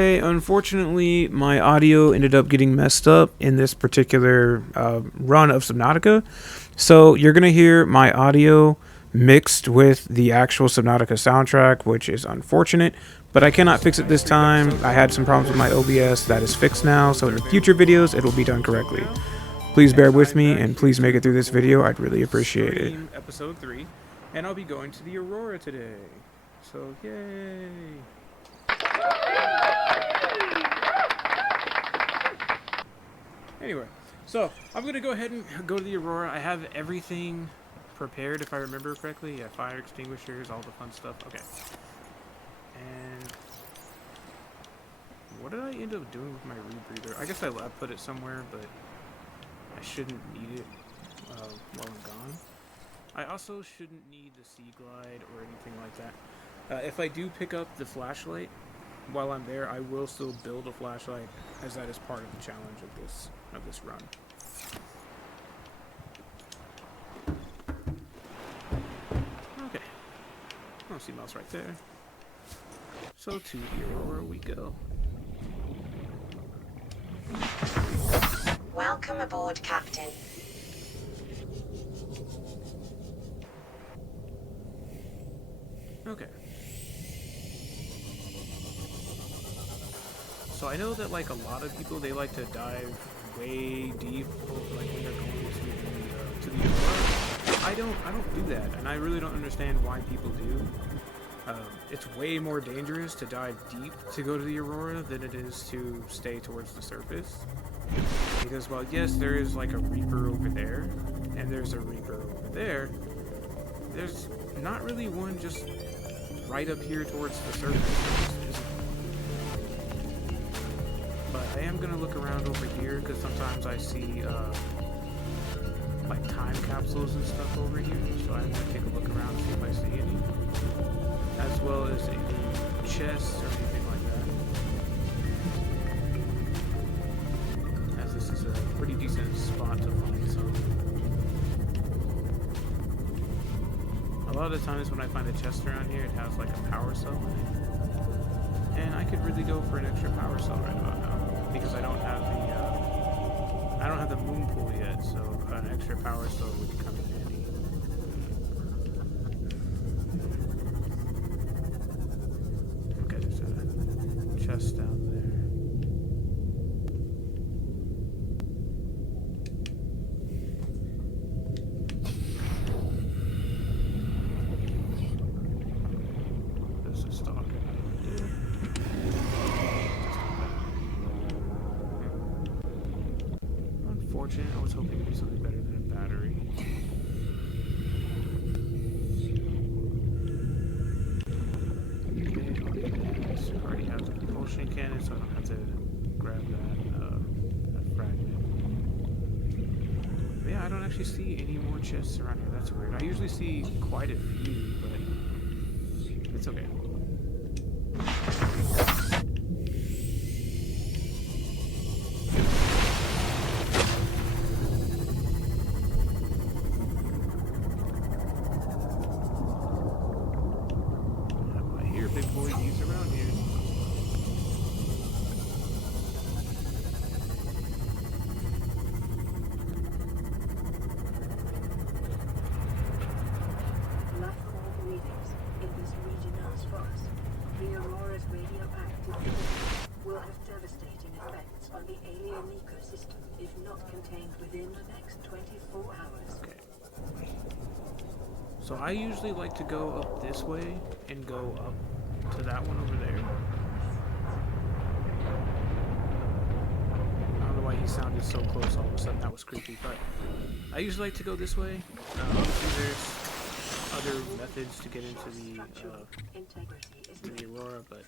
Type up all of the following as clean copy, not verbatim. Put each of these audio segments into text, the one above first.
Hey, unfortunately, my audio ended up getting messed up in this particular run of Subnautica. So you're going to hear my audio mixed with the actual Subnautica soundtrack, which is unfortunate. But I cannot fix it this time. I had some problems with my OBS. That is fixed now. So in future videos, it will be done correctly. Please bear with me and please make it through this video. I'd really appreciate it. Episode 3, and I'll be going to the Aurora today. So, yay! Anyway, so I'm gonna go ahead and go to the Aurora. I have everything prepared, if I remember correctly. Yeah, fire extinguishers, all the fun stuff. Okay. And what did I end up doing with my rebreather? I guess I lab put it somewhere, but I shouldn't need it while I'm gone. I also shouldn't need the Sea Glide or anything like that. If I do pick up the flashlight while I'm there, I will still build a flashlight, as that is part of the challenge of this run. Okay. Oh, sea mouse right there. So to the Aurora we go. Welcome aboard, Captain. Okay. So I know that like a lot of people, they like to dive way deep, like when they're going to the Aurora. I don't do that, and I really don't understand why people do. It's way more dangerous to dive deep to go to the Aurora than it is to stay towards the surface. Because while yes, there is like a Reaper over there, and there's a Reaper over there, there's not really one just right up here towards the surface. But I am gonna look around over here because sometimes I see like time capsules and stuff over here. So I'm gonna take a look around and see if I see any, as well as any chests or anything like that. As this is a pretty decent spot to find some. A lot of the times when I find a chest around here, it has like a power cell in it, and I could really go for an extra power cell right about now. Because I don't have the moon pool yet, so an extra power cell would come in handy. Okay, there's a chest down there. There's a stalker. Unfortunate. I was hoping to be something better than a battery. Okay, I already have the propulsion cannon, so I don't have to grab that fragment. But yeah, I don't actually see any more chests around here. That's weird. I usually see quite a few, but it's okay. Big boy D's around here. Like all readings in this region forest, the Aurora's radioactivity will have devastating effects on the alien ecosystem if not contained within the next 24 hours. Okay. So I usually like to go up this way and go up to that one over there. I don't know why he sounded so close all of a sudden. That was creepy, but I usually like to go this way. Obviously there's other methods to get into the Aurora, but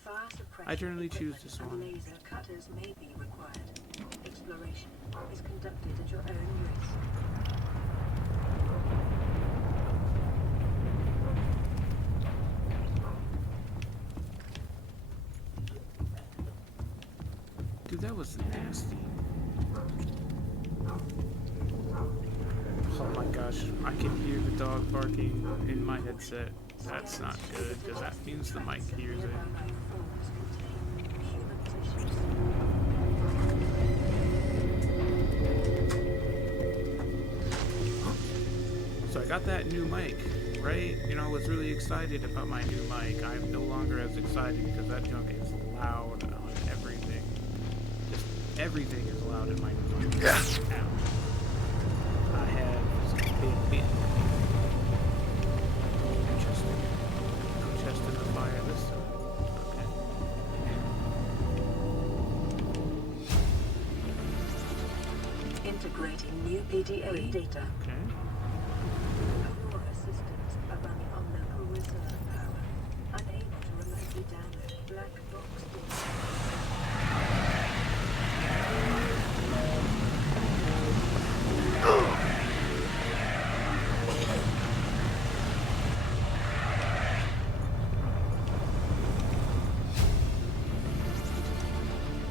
I generally choose this one. Laser cutters may be required. Exploration is conducted at your own risk. Dude, that was nasty. Oh my gosh, I can hear the dog barking in my headset. That's not good, because that means the mic hears it. issues. So I got that new mic, right? You know, I was really excited about my new mic. I'm no longer as excited because that junk is loud on everything. Just everything is loud in my new mic. Ow. I have been interesting. No chest in the fire this time. Okay. Integrating new PDA data. Okay. Aurora systems are running on local reserve power. Unable to remotely download black box data.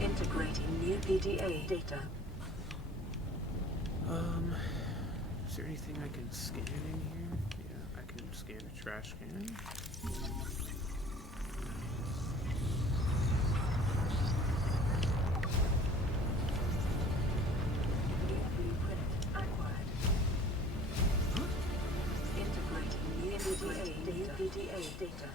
Integrating new PDA data. Is there anything I can scan in here? Yeah, I can scan a trash can. New blueprint acquired. Integrating new PDA data.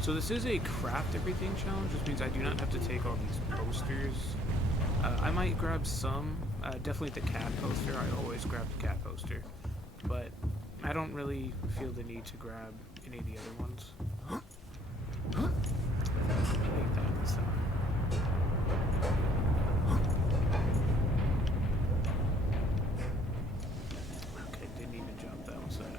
So this is a craft everything challenge, which means I do not have to take all these posters. I might grab some, definitely the cat poster. I always grab the cat poster, but I don't really feel the need to grab any of the other ones. Make that this time. Okay, didn't even jump. That was that.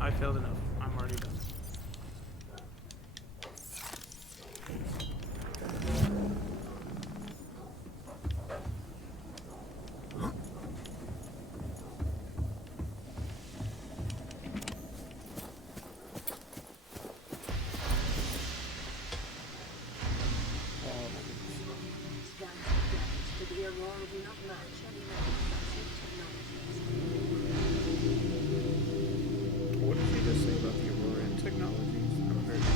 I failed enough. I'm already done. Scans to the Aurora do not match any manufacturing technologies. What did you just say about the Aurora technologies? I haven't heard that.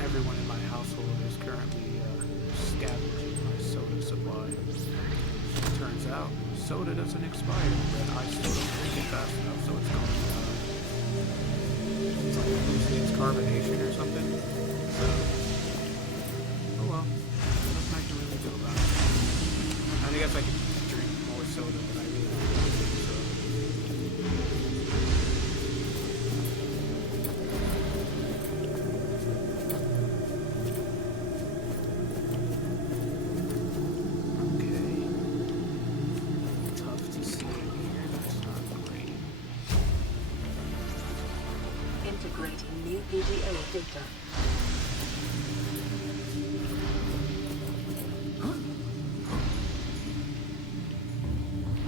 Everyone in my household is currently scavenging my soda supply. Turns out, soda doesn't expire, but I still don't drink it fast enough, so it's going it's like losing its carbonation or something. So, oh well, nothing I can really do about it. I guess I could drink more soda, but I really don't want to, so. Integrating new PDA data.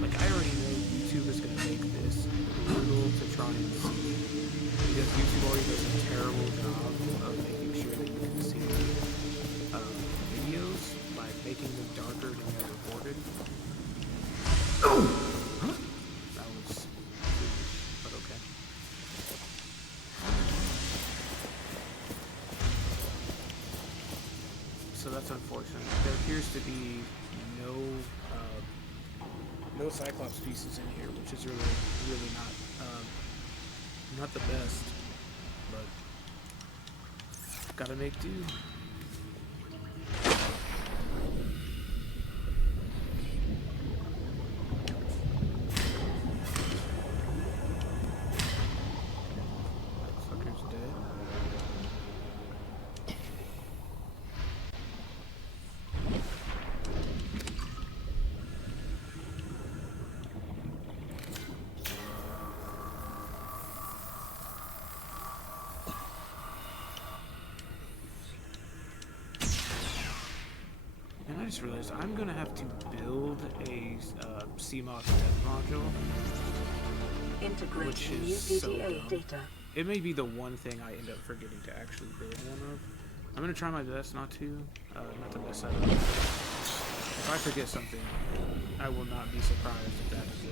Like, I already know YouTube is going to make this brutal to try and see, because YouTube already does a terrible job of making sure that you can see videos by making them darker than they're recorded. That was but okay. So that's unfortunate. There appears to be no Cyclops pieces in here, which is really not the best, but gotta make do. That sucker's dead. just realized I'm gonna have to build a CMOS dev module, Integrate which new is so PDA dumb. data. It may be the one thing I end up forgetting to actually build one of. I'm gonna try my best not to mess that up. If I forget something, I will not be surprised if that is it.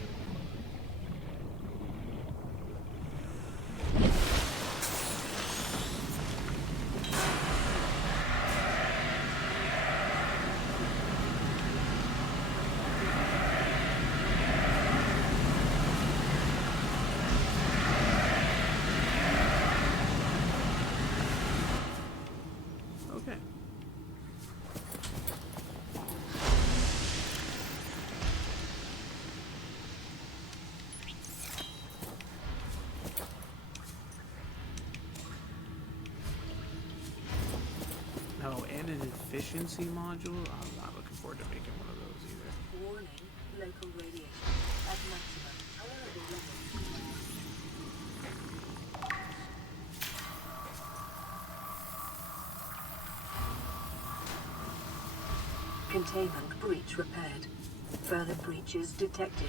Okay. Oh, and an efficiency module? I'm not looking forward to making one of those either. Warning, local radiation at maximum tolerable level. Containment breach repaired. Further breaches detected.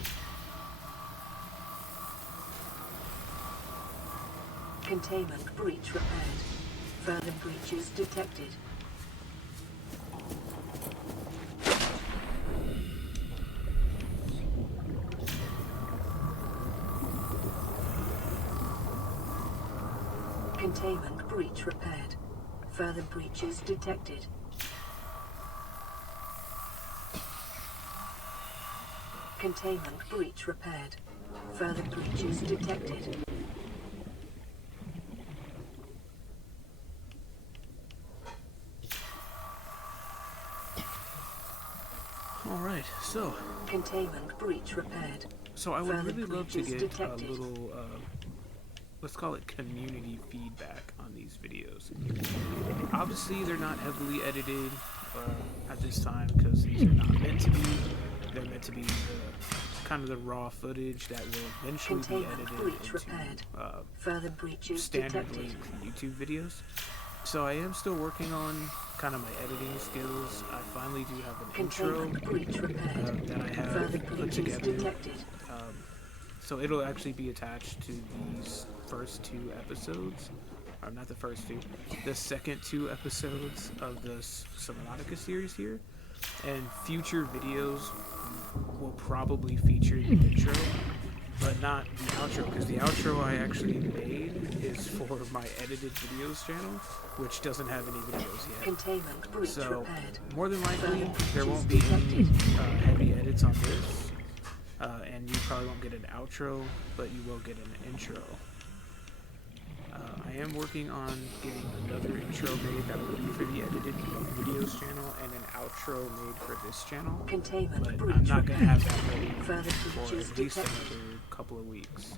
Containment breach repaired. Further breaches detected. Containment breach repaired. Further breaches detected. Containment breach repaired. Further breaches detected. Alright, so Containment breach repaired. I would Further really love to breaches get detected. a little, let's call it community feedback on these videos. Obviously, they're not heavily edited at this time because these are not meant to be. They're meant to be kind of the raw footage that will eventually be Containment edited breach repaired. into Further breaches standard detected. length YouTube videos. So I am still working on kind of my editing skills. I finally do have an intro Containment breach repaired. that I have Further put breaches together. detected. So it'll actually be attached to these first two episodes. Or not the first two, the second two episodes of the Subnautica series here. And future videos will probably feature the intro, but not the outro, because the outro I actually made is for my edited videos channel, which doesn't have any videos yet. Containment breach So repaired. more than likely, Further there won't breaches be any detected. heavy edits on this, and you probably won't get an outro, but you will get an intro. I am working on getting another intro made that will be for the edited videos channel and an outro made for this channel. Containment But breach I'm not going to have that ready Further for breaches at least detected. another couple of weeks.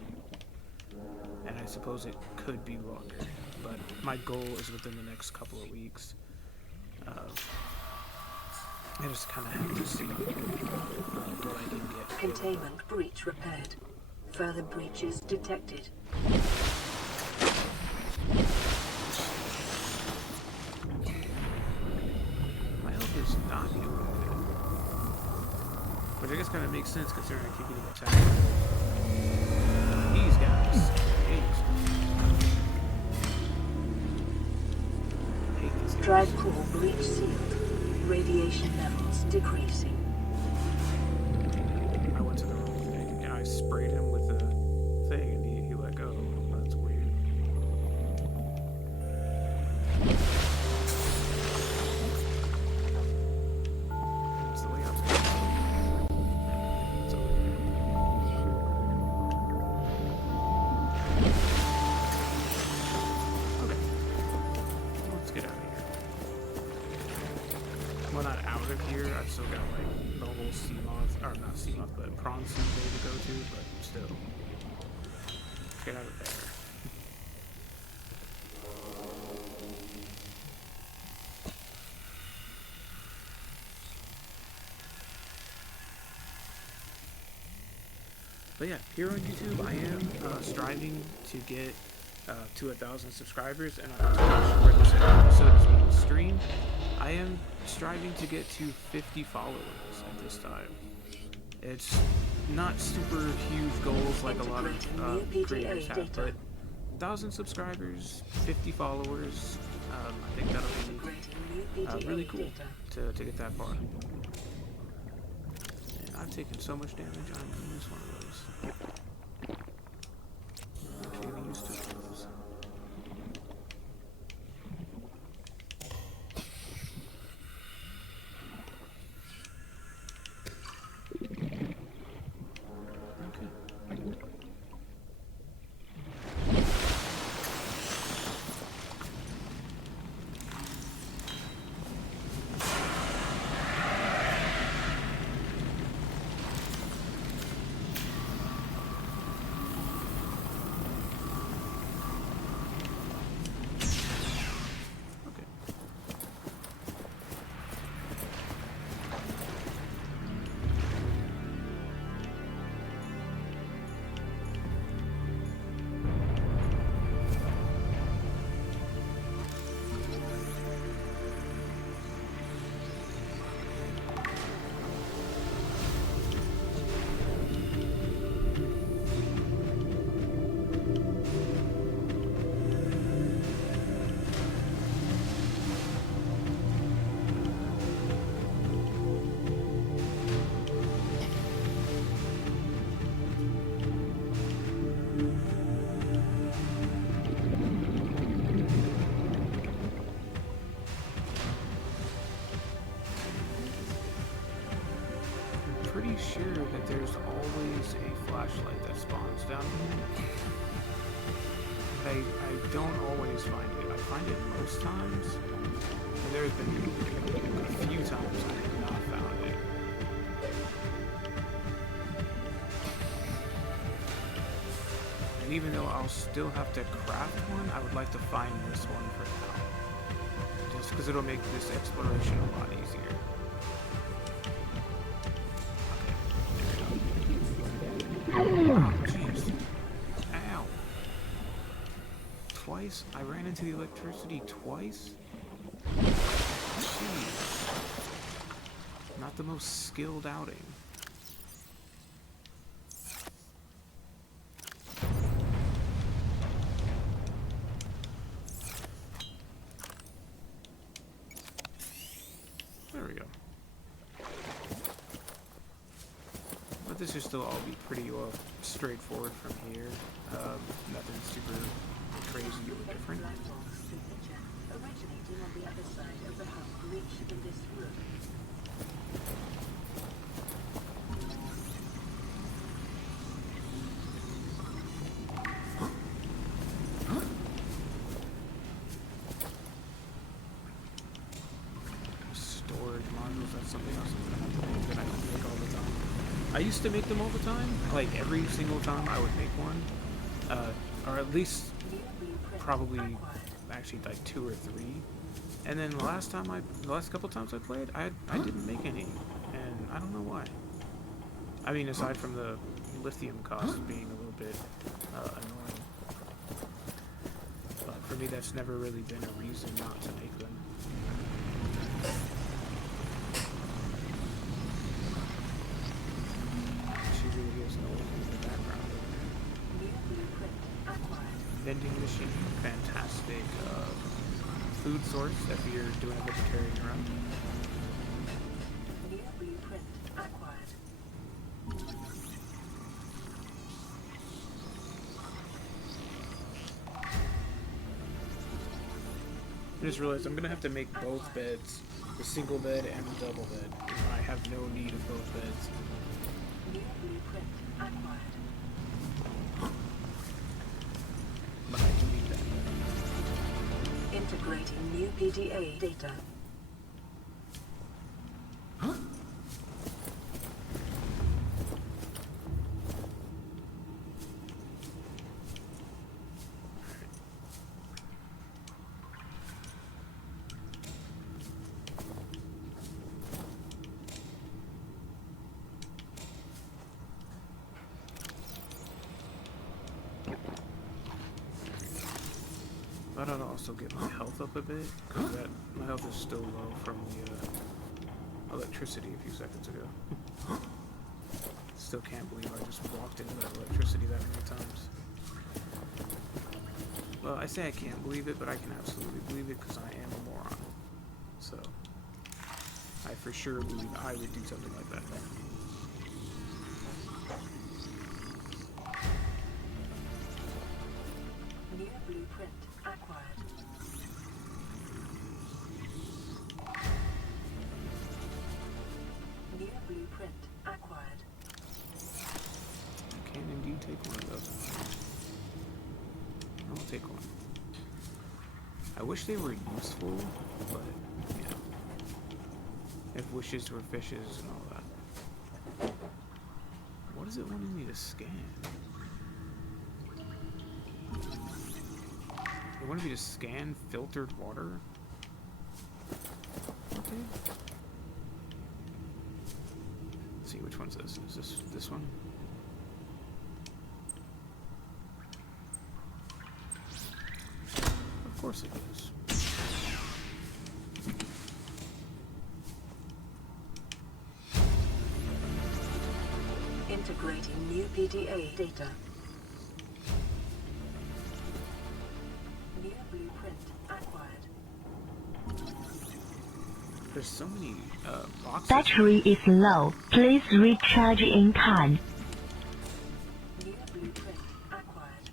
And I suppose it could be longer. But my goal is within the next couple of weeks. I just kind of have to see what I can get. Containment breach repaired. Further breaches detected. My health is not doing good. Which I guess kind of makes sense considering I keep getting attacked. These guys. Jeez. I hate these guys. Drive core breach sealed. Radiation levels decreasing. I went to the wrong thing. And I sprayed him with the thing and he let go. That's weird. It's the way I was going. It's over here. Okay. Let's get out of here. Well, not out of here. I've still got like the whole sea moth, or not sea moth, but prawn sea day to go to, but still. Get out of there. But yeah, here on YouTube, I am striving to get to 1,000 subscribers, and on Twitch, where this episode is being streamed, I am striving to get to 50 followers at this time. It's not super huge goals like a lot of creators have, but 1,000 subscribers, 50 followers, I think that'll be really cool to get that far. And I've taken so much damage, I'm gonna use one of those. I'm actually gonna use two of those. Pretty sure that there's always a flashlight that spawns down here. I don't always find it. I find it most times. And there have been a few times I have not found it. And even though I'll still have to craft one, I would like to find this one for now. Just because it'll make this exploration a lot easier. Jeez. Ow. Twice? I ran into the electricity twice? Jeez. Not the most skilled outing. There we go. But this should still all be pretty well straightforward from here. Nothing super crazy or different. Originating on the other side of the hub breach in this room. Storage modules, that's something else I'm gonna have to make that I don't make all the time. I used to make them all the time, like every single time I would make one, or at least probably actually like 2 or 3. And then the last couple times I played, I didn't make any, and I don't know why. I mean, aside from the lithium cost being a little bit annoying, but for me that's never really been a reason not to make them. She really is no in the background. Vending machine, fantastic food source if you're doing a vegetarian run. New blueprint acquired. I just realized I'm gonna have to make both beds, the single bed and the double bed. I have no need of both beds. New blueprint acquired. But I do need that. Integrating new PDA data. thought I'd also get my health up a bit, because my health is still low from the electricity a few seconds ago. Still can't believe I just walked into that electricity that many times. Well, I say I can't believe it, but I can absolutely believe it because I am a moron. So, I for sure believe I would do something like that. New blueprint acquired. New blueprint acquired. I can indeed take one of those. I'll take one. I wish they were useful, but, you know, if wishes were fishes and all that. What is it wanting me to scan? It wanted me to scan filtered water? Okay. Let's see, which one's this? Is this one? Of course it is. Integrating new PDA data. New blueprint acquired. There's so many boxes. Battery is low. Please recharge in kind. New blueprint acquired.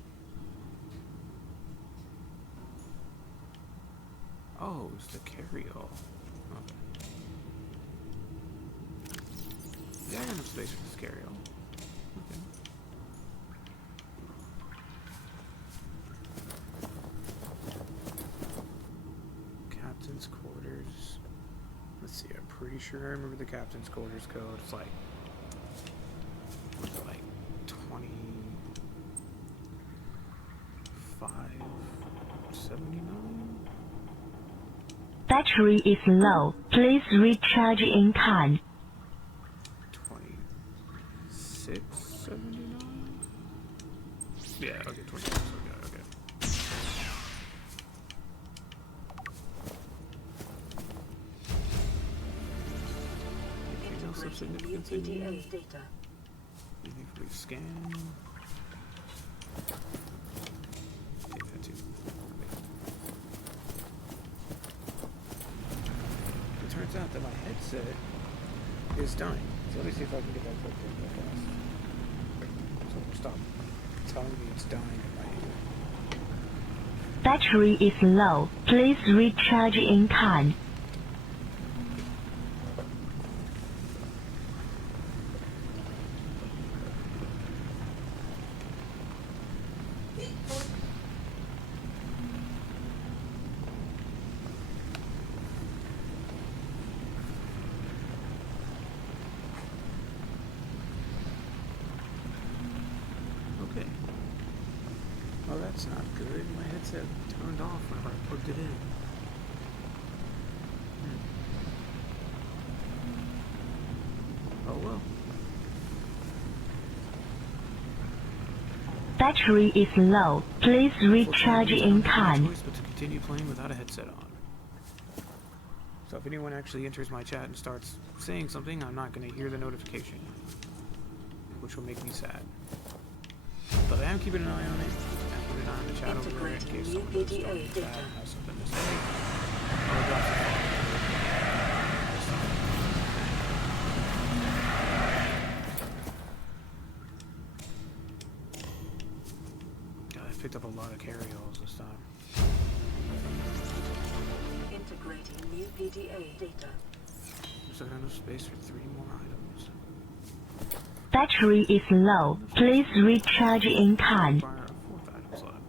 Oh, it's the carry-all. Okay. Yeah, I got enough space for this carry-all. Okay. Captain's quarters. Let's see, I'm pretty sure I remember the captain's quarters code. It's like, what's it, like 2579? Battery is low. Please recharge in kind. 2679? Yeah, okay, 26, okay. Anything else of significance in here? PDA data. Anything for me to scan? Take that too. It turns out that my headset is dying. So let me see if I can get that plugged in real fast. So stop telling me it's dying in my ear. Battery is low. Please recharge in kind. Okay. Well, that's not good. My headset turned off whenever I plugged it in. Oh well. Battery is low. Please recharge Unfortunately, in I don't have any kind. choice but to continue playing without a headset on. So if anyone actually enters my chat and starts saying something, I'm not going to hear the notification, which will make me sad. But I am keeping an eye on it. I'm keeping an eye on the chat over there in case someone does start in the chat and has something to say. I'll drop the phone. God, I picked up a lot of carry-alls this time. Integrating new PDA data. Looks like I have enough space for 3 more items. Battery is low. Please recharge in kind. Fire a 4th item slot.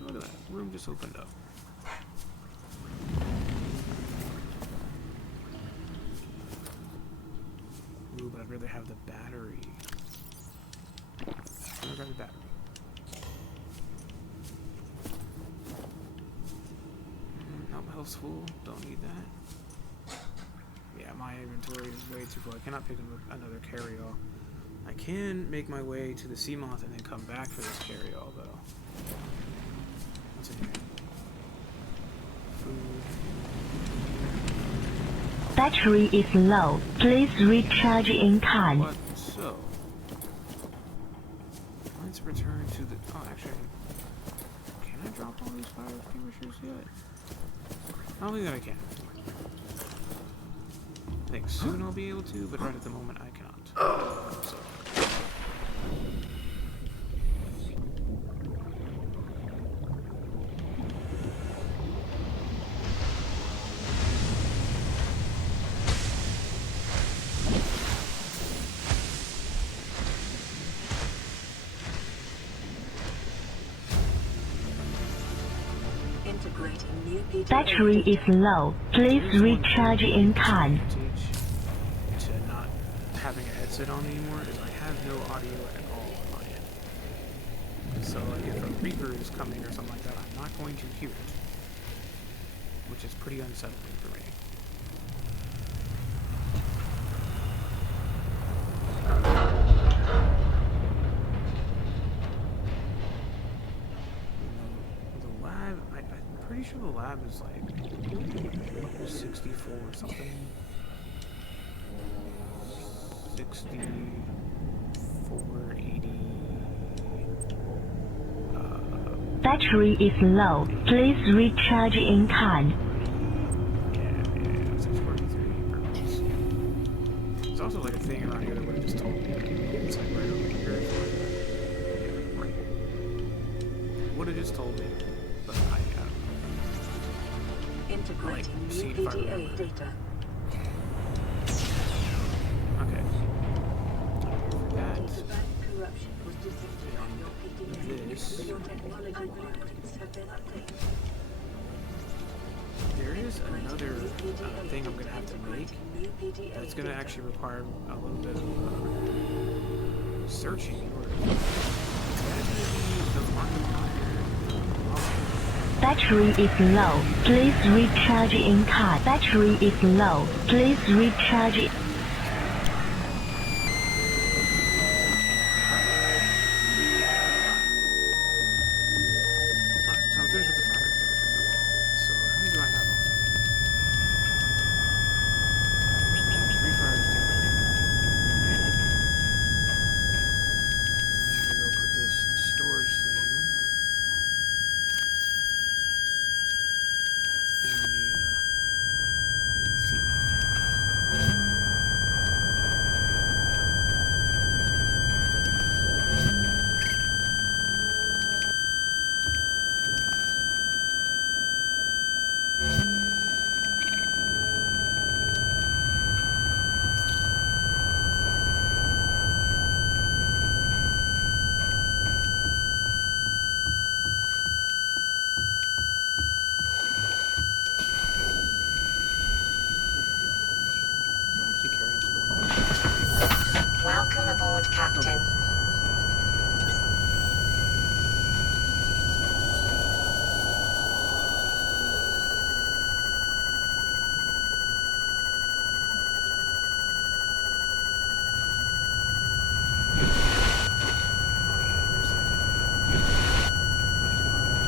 Look at that. Room just opened up. Ooh, but I'd rather have the battery. I'd rather have the battery. No, my health's full. Don't need that. Yeah, my inventory is way too full. I cannot pick up another carry-all. I can make my way to the Seamoth and then come back for this carry-all, though. What's in here? Food. Battery is low. Please recharge in kind. What? So. Let's return to the. Oh, actually. Can I drop all these fire extinguishers yet? I don't think that I can. I think soon I'll be able to, but right at the moment I cannot. So. Integrating new PDA Battery is data. low. Please recharge in kind. To not having a headset on anymore is I have no audio at all on my end. So like if a Reaper is coming or something like that, I'm not going to hear it. Which is pretty unsettling for me. The lab, I'm pretty sure the lab is like 64 or something. 64, 80. Battery is low. Please recharge in kind. Yeah, 643 purpose. There's also like a thing around here that would have just told me. It's like right over here or something like that. Yeah, right. Would have just told me, but I don't know. Integrating Like, new see if I PDA remember. data. Okay. That. Data-backed corruption was detected on your PDA. This. Your technology blueprints have been updated. There is another thing I'm gonna have to make. That's gonna actually require a little bit of searching in order to. That's gonna be the Markiplier. Battery is low. Please recharge in kind. Battery is low. Please recharge. Alright, so I'm finished with the fire extinguishers. Okay. So how many do I have on? 3 fire extinguishers. I'm gonna go put this storage thing in the seat mount. Do I actually care enough to go in there? Welcome aboard, Captain. Oh yeah, there's like a nice pile.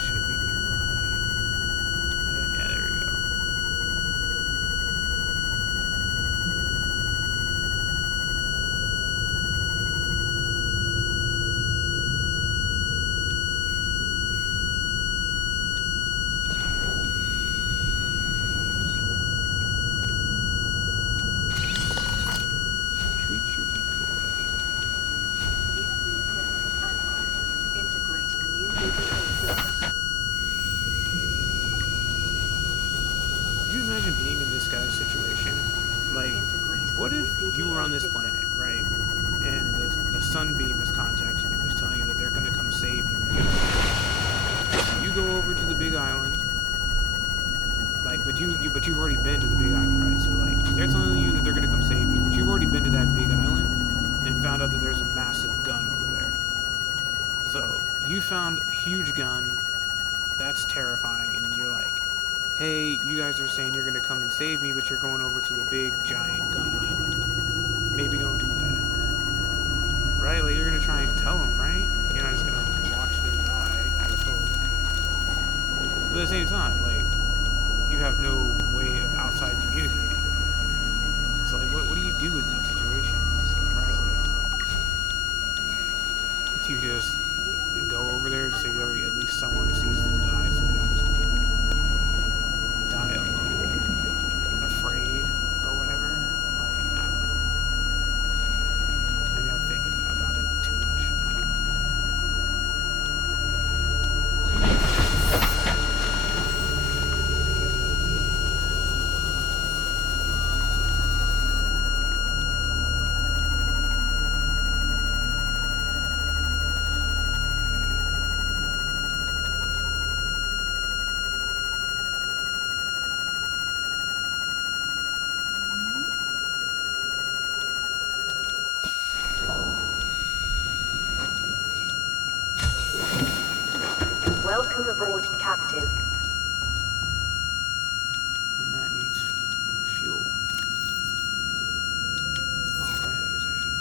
Should be nearby. Yeah, there we go. Treat your decoy. New blueprints acquired. Integrating new PDA data. Could you imagine being in this guy's situation? Like, what if you were on this planet, right? And the sunbeam is contacting you, is telling you that they're gonna come save you. You go over to the big island, like, but you've already been to the big island, right? So like, they're telling you that they're gonna come save you, but you've already been to that big island and found out that there's a massive gun over there. So you found a huge gun. That's terrifying, and you're like, hey, you guys are saying you're gonna come and save me, but you're going over to the big giant gun island. Maybe don't do that. right? Like, you're gonna try and tell them, right? You're not just gonna watch them die, I was told. But at the same time, like, you have no way of outside communicating. So, like, what do you do in that situation, right? Like, do you just go over there so at least someone sees them die, so they don't just die alone, afraid, or whatever? Like, I don't know. Maybe I'm thinking about it too much. I don't know. Welcome aboard, Captain. And that needs fuel. Oh, right, I guess I should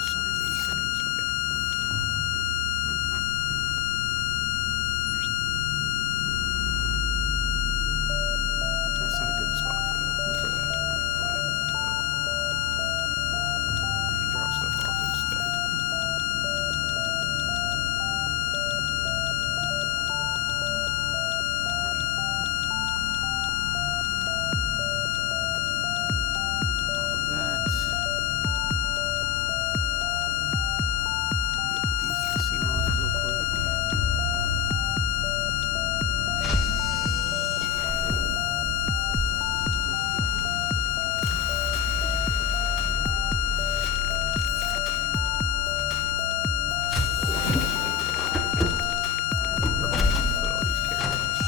assign these things. Okay. That's not a good spot for that. Let me pull that up. And drop stuff off instead. All of that. Maybe put these in the sea moth real quick. Put all these carrots.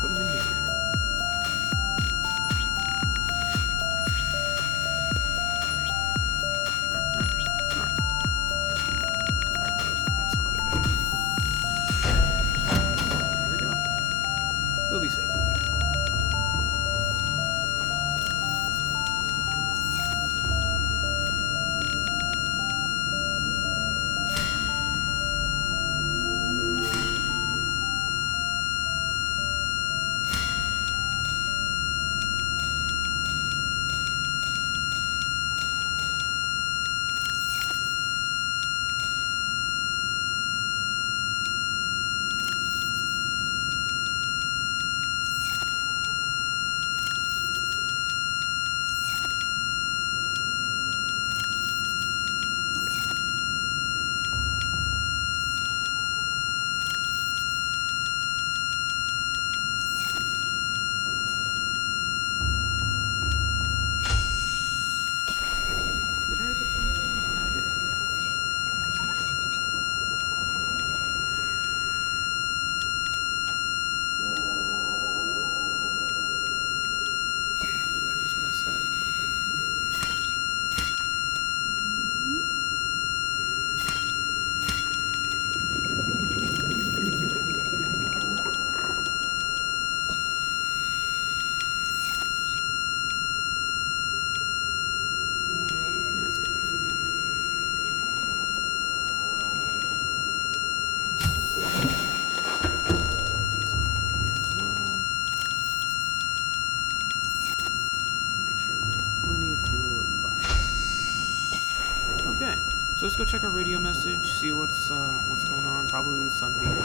Put them in here. There we go. We'll be safe in there. Did I hit the button? Yeah, I did. I believe I just messed that up a little bit. That's good. These off here as well. Make sure there's plenty of fuel in the bike. Okay, so let's go check our radio message, see what's going on. Probably the sunbeam. Not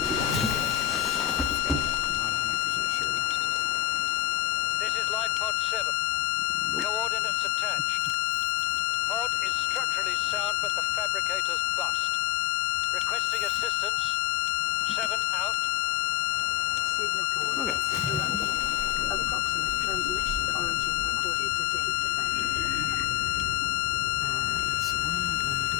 100% sure. This is Life Pod 7. Coordinates attached. Pod is structurally sound, but the fabricator's bust. Requesting assistance. 7 out. Signal coordinates interrupted. Approximate transmission origin recorded to date bank. Alright, so where am I gonna go?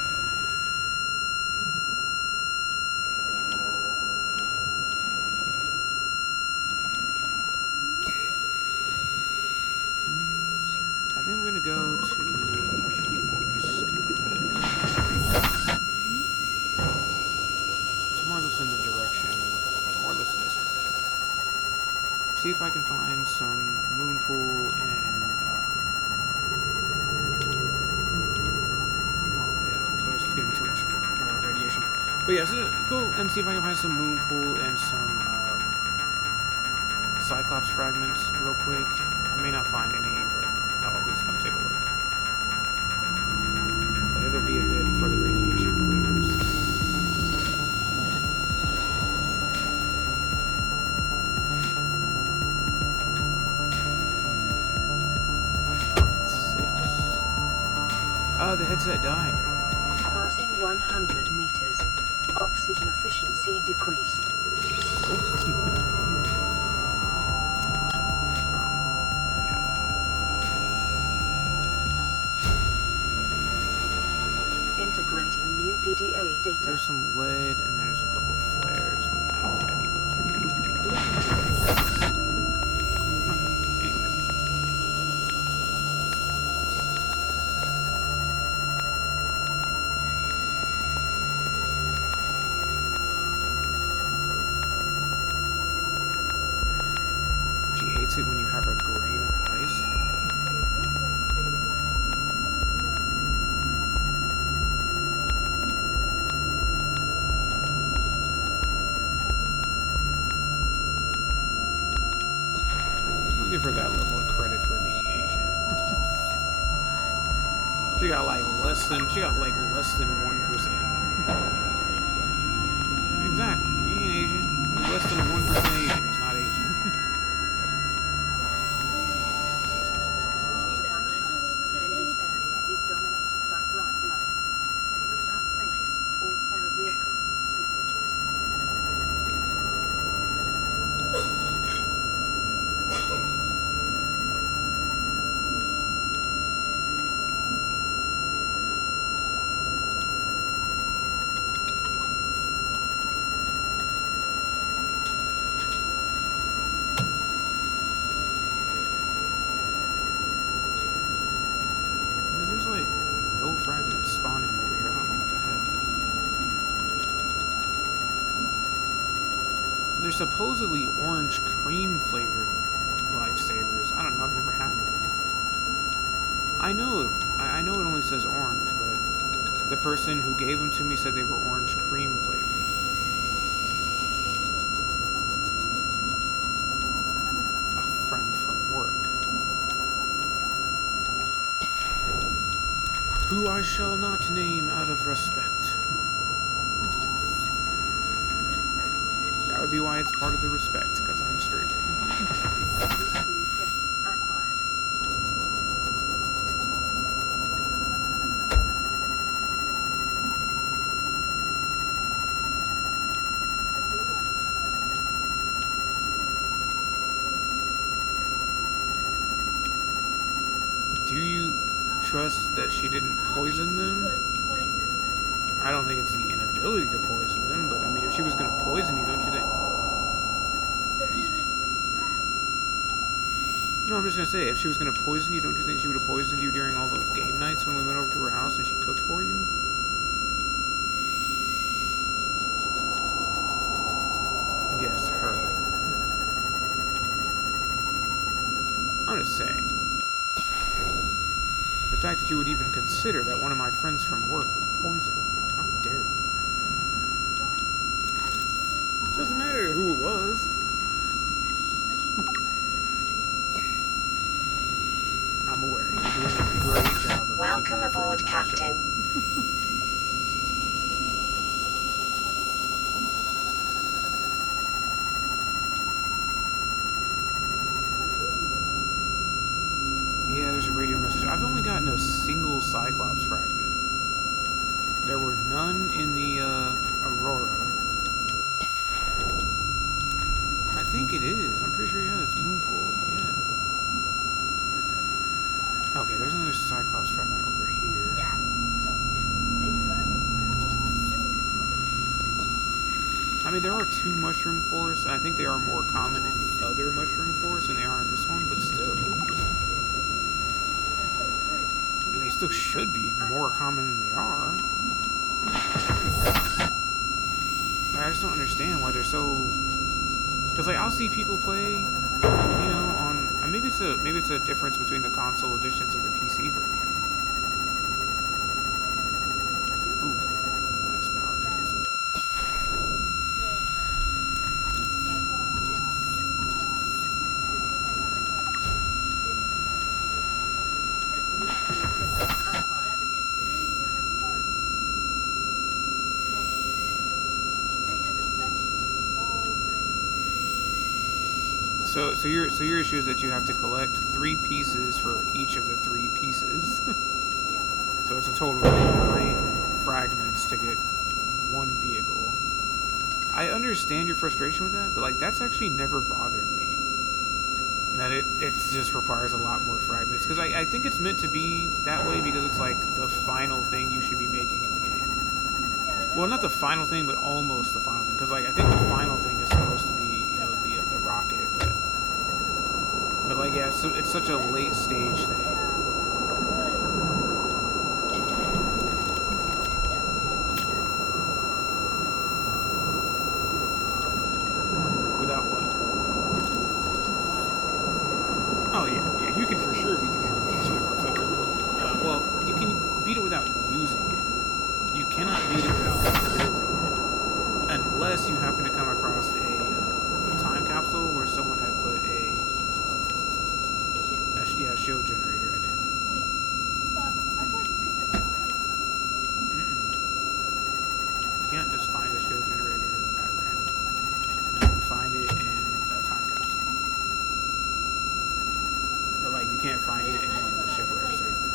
I think I'm gonna go to Mushroom Forest. It's more or less in the direction, more or less in this direction. See if I can find some moon pool and But yeah, so go and see if I can find some moon pool and some Cyclops fragments real quick. I may not find any, but I'll at least come take a look. But it'll be a bit before the radiation clears. The headset died. Passing 100 meters. Oxygen efficiency decreased. Integrating new PDA data. There's some lead and there's a couple of flares, but I don't think I need those right now. Okay, anyway. She hates it when you have a grain of ice. Give her that level of credit for being Asian. She got like less than 1%. Exactly. You ain't Asian. You're less than 1% Asian. It's not Asian. This area is dominated by black blood. They may have trace or terror vehicle signatures. There's like no fragments spawning over here. I don't know what the heck. They're supposedly orange cream flavored lifesavers. I don't know. I've never had one. I know it only says orange, but the person who gave them to me said they were orange cream flavored. A friend from work. Who I shall not name out of respect. That would be why it's part of the respect, because I'm straight. Blueprint acquired. Do you trust that she didn't poison them? I don't think it's the inability to poison them, but I mean, if she was going to poison you, don't you think? No, I'm just going to say, if she was going to poison you, don't you think she would have poisoned you during all those game nights when we went over to her house and she cooked for you? Yes, her. I'm just saying. The fact that you would even consider that one of my friends from work would poison you. How dare you? Doesn't matter who it was. I'm aware. You're doing a great job of Welcome aboard, Captain. Yeah, there's a radio message. I've only gotten a single Cyclops fragment. There were none in the Aurora. I think it is. I'm pretty sure, yeah, it's Moonpool. Yeah. Okay, there's another Cyclops fragment over here. I mean, there are 2 mushroom forests, and I think they are more common in the other mushroom forests than they are in this one, but still. They still should be more common than they are. I just don't understand why they're so... Because, like, I'll see people play, you know, on... maybe it's a difference between the console editions of the PC version. Ooh, nice power transfer. So your issue is that you have to collect 3 pieces for each of the 3 pieces. So it's a total of 9 fragments to get 1 vehicle. I understand your frustration with that, but like that's actually never bothered me. That it just requires a lot more fragments, because I think it's meant to be that way because it's like the final thing you should be making in the game. Well, not the final thing, but almost the final thing, because like I think the final thing is supposed to be, you know, the rocket, but like yeah, so it's such a late stage thing. Without what? Oh yeah, you can for sure beat the game with Cyclops. Well, you can beat it without using it. You cannot beat it without building it, unless you happen to come across a time capsule where someone had put a shield generator in it. You can't just find a shield generator at random. You can find it in a time capsule. But like you can't find it in one of the shipwrecks or anything.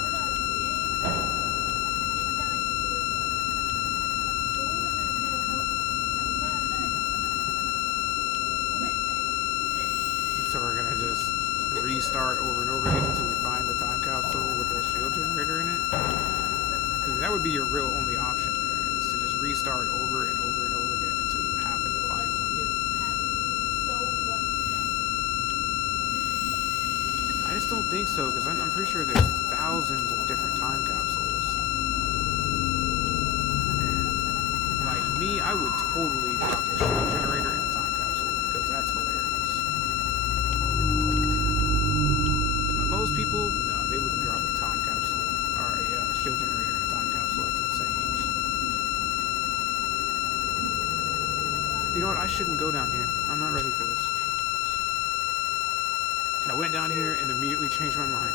So we're gonna just restart over and over again until we find the time capsule with a shield generator in it? Because that would be your real only option there, is to just restart over and over and over again until you happen to find one. I just don't think so, because I'm pretty sure there's thousands of different time capsules. And like me, I would totally drop the shield generator in a time capsule, because that's hilarious. But most people, no, they wouldn't drop a time capsule or a shield generator in a time capsule. It's insane. You know what? I shouldn't go down here. I'm not ready for this. I went down here and immediately changed my mind.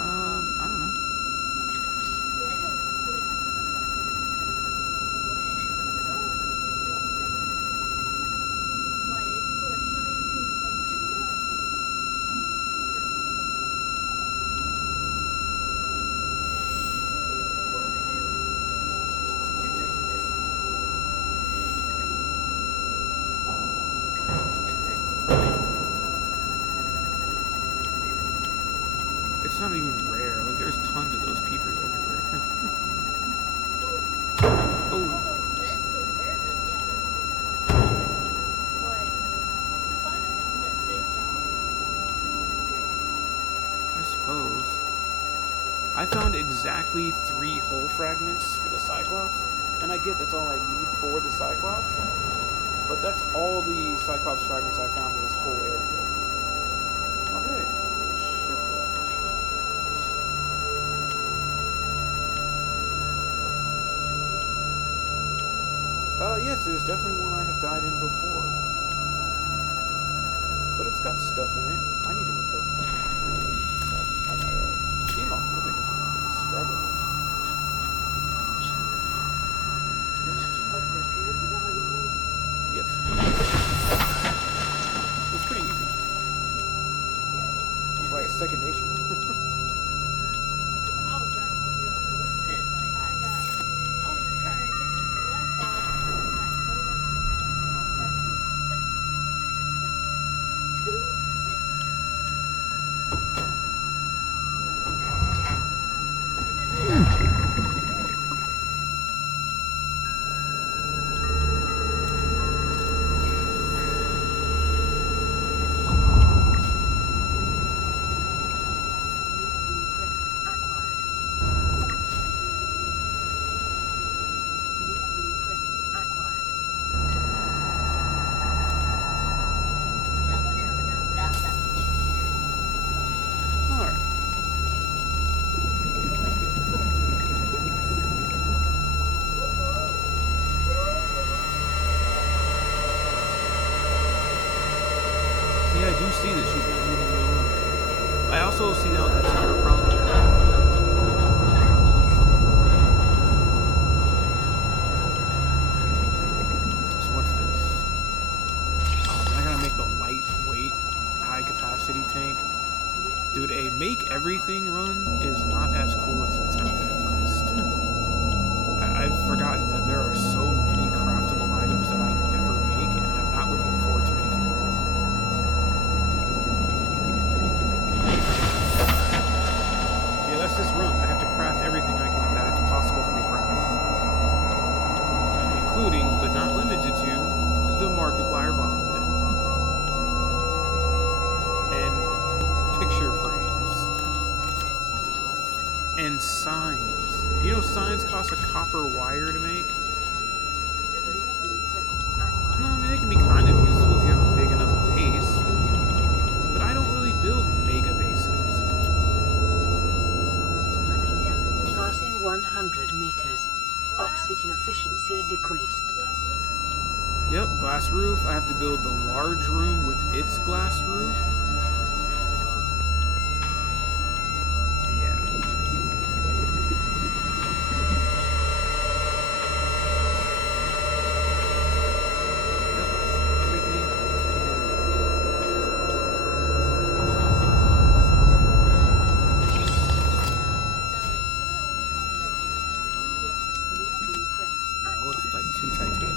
I don't know. It's not even rare. Like, there's tons of those peepers everywhere. Oh. I suppose. I found exactly 3 hull fragments for the Cyclops, and I get that's all I need for the Cyclops, but that's all the Cyclops fragments I found in this whole area. Okay. Yes, there's definitely one I have died in before. But it's got stuff in it. I need to repair my steam off moving is struggling. Yes. It's pretty easy. It's like second nature. Yeah, I do see that she's not leaving me alone. I I also see how that's not a problem. So what's this? Oh, man, I gotta make the lightweight, high-capacity tank. Dude, a make everything run is not as cool as it sounded at first. I've forgotten that there are so many craftable items that I never make, and I'm not looking forward to making them all. Yeah, that's this run. I have to craft everything that it's possible for me to craft. Including, but not limited to, the Markiplier bobblehead. And picture frames. And signs. You know signs cost a copper wire to make? No, I mean they can be kind of useful if you have a big enough base. But I don't really build mega bases. Passing 100 meters. Oxygen efficiency decreased. Yep, glass roof. I have to build the large room with its glass roof. Yeah. Yep, everything no, it's like 2 titanium.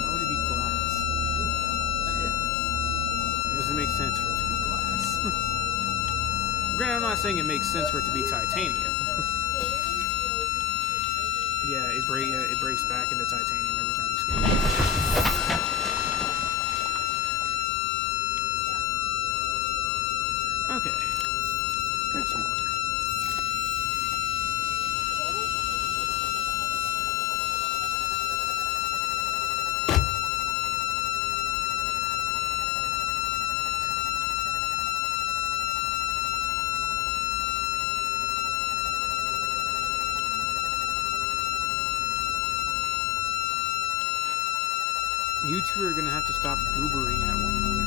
Why would it be glass? It doesn't make sense for it to be glass. Granted, I'm not saying it makes sense for it to be titanium. Yeah, it breaks back into titanium every time you scan. Okay. Drink some water. You two are gonna have to stop goobering at one another.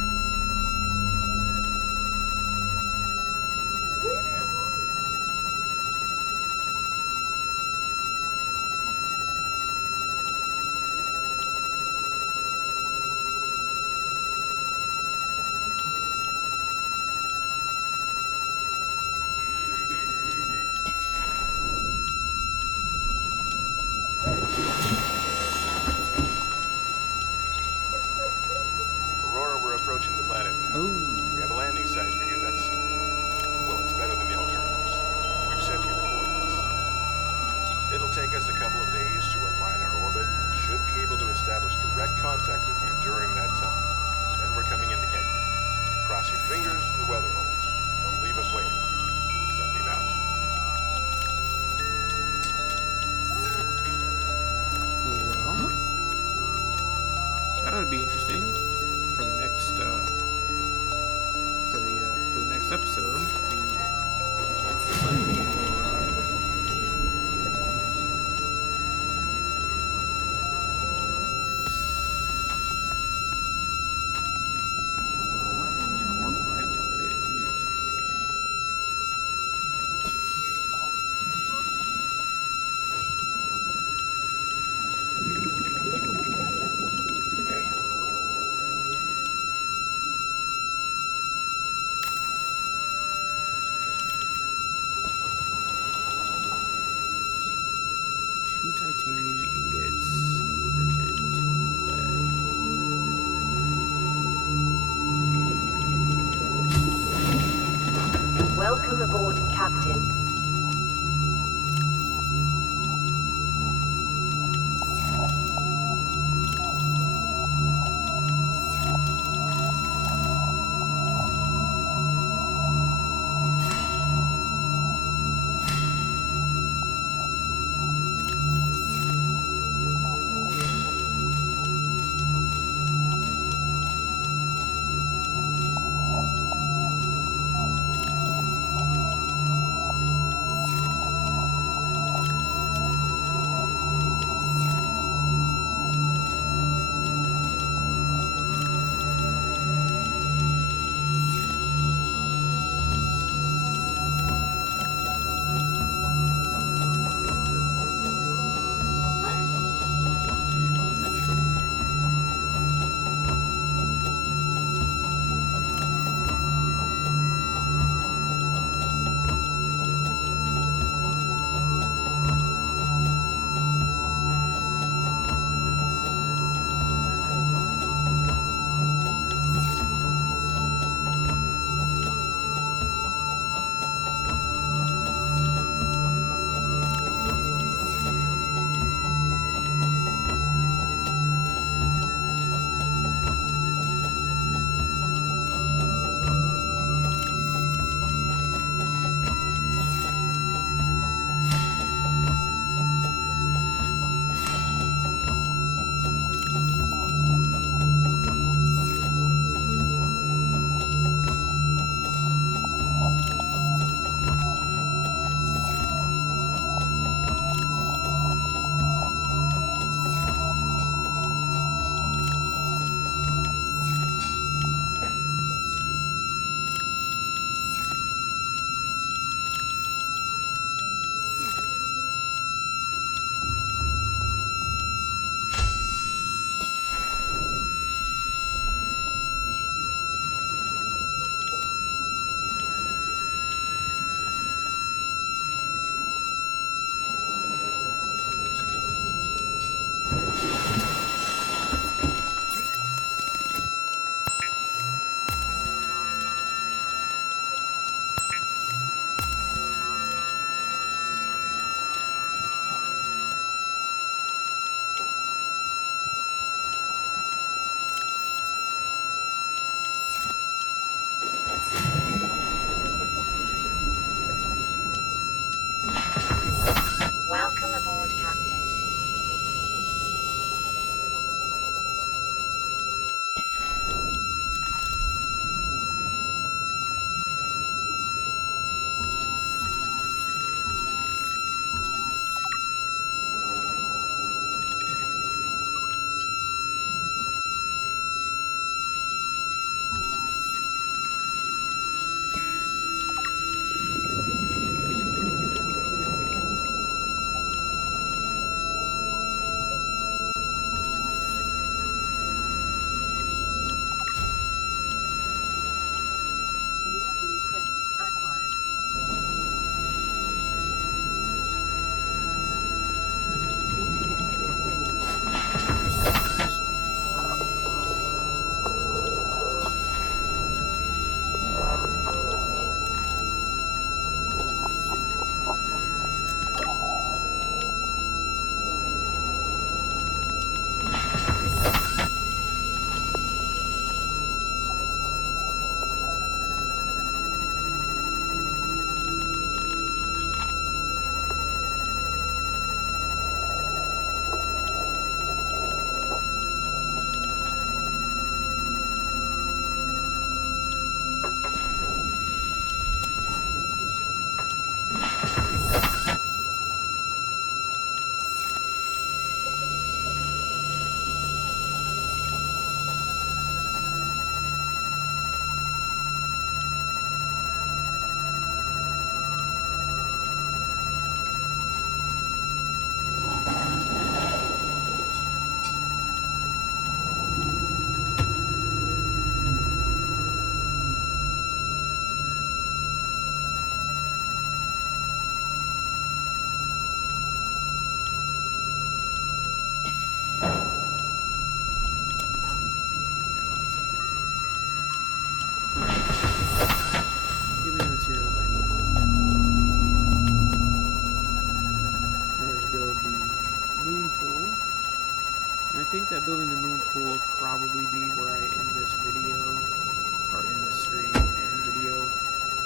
Approaching the planet. Oh. We have a landing site for you that's... well, it's better than the alternatives. We've sent you the coordinates. It'll take us a couple of days to align our orbit. Should be able to establish direct contact with you during that time. Then we're coming in to get you. Cross your fingers, the weather holds. Don't leave us waiting. Sunbeam out. Well, that ought to be interesting. For the next for the next episode, the Sunbeam will arrive. More brightly related news. Titanium ingots, a lubricant, lead. Welcome aboard, Captain. probably be where I end this video, or in this stream and video.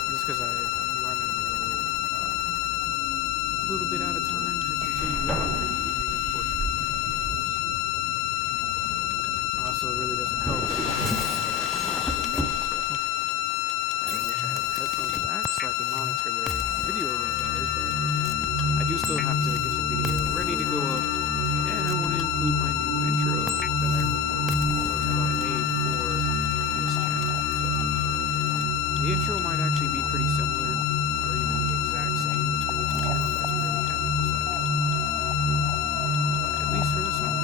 Just because I'm running a little bit out of time to continue on for the evening, unfortunately. Also, it really doesn't help. I wish I had my headphones back so I can monitor the video a little better, but I do still have to get the video ready to go up, and I want to include my new intro that I made for this channel. So the intro might actually be pretty similar, or even the exact same between the two channels. I really haven't decided, but at least for this one.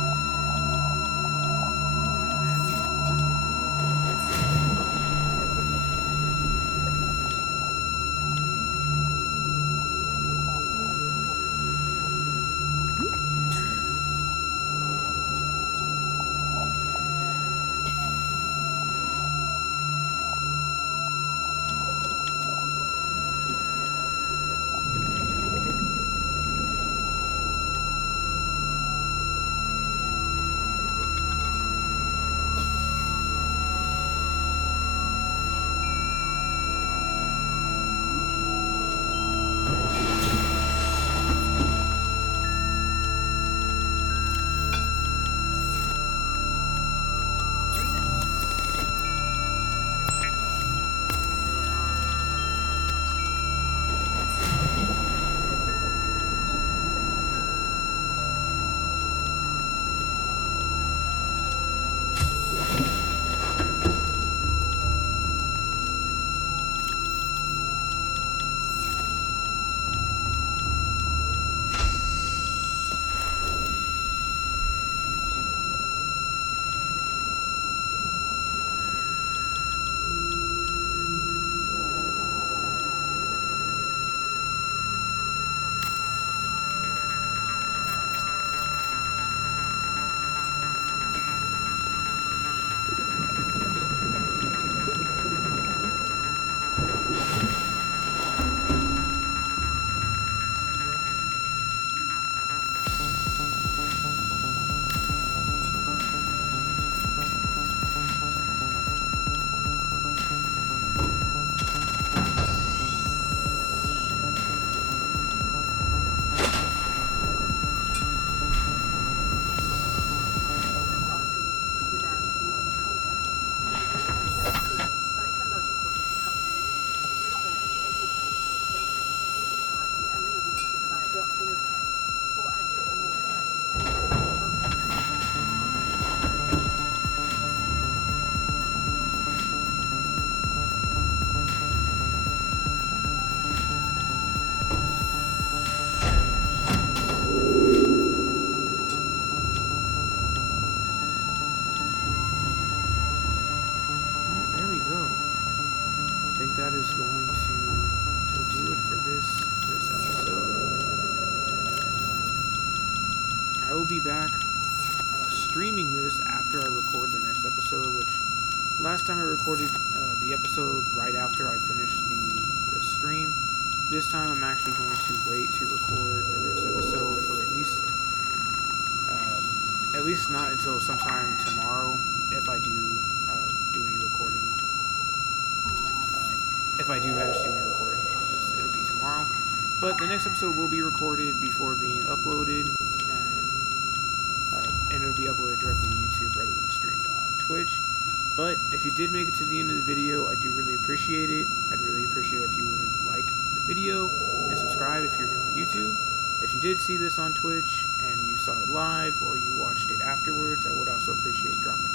That is going to do it for this episode. I will be back streaming this after I record the next episode, which last time I recorded the episode right after I finished the stream. This time I'm actually going to wait to record the next episode for at least not until sometime tomorrow, if I do do any recording. If I do manage to do any recording, it'll be tomorrow. But the next episode will be recorded before being uploaded, and it'll be uploaded directly to YouTube rather than streamed on Twitch. But if you did make it to the end of the video, I do really appreciate it. I'd really appreciate it if you would like the video and subscribe if you're here on YouTube. If you did see this on Twitch and you saw it live or you watched it afterwards, I would also appreciate dropping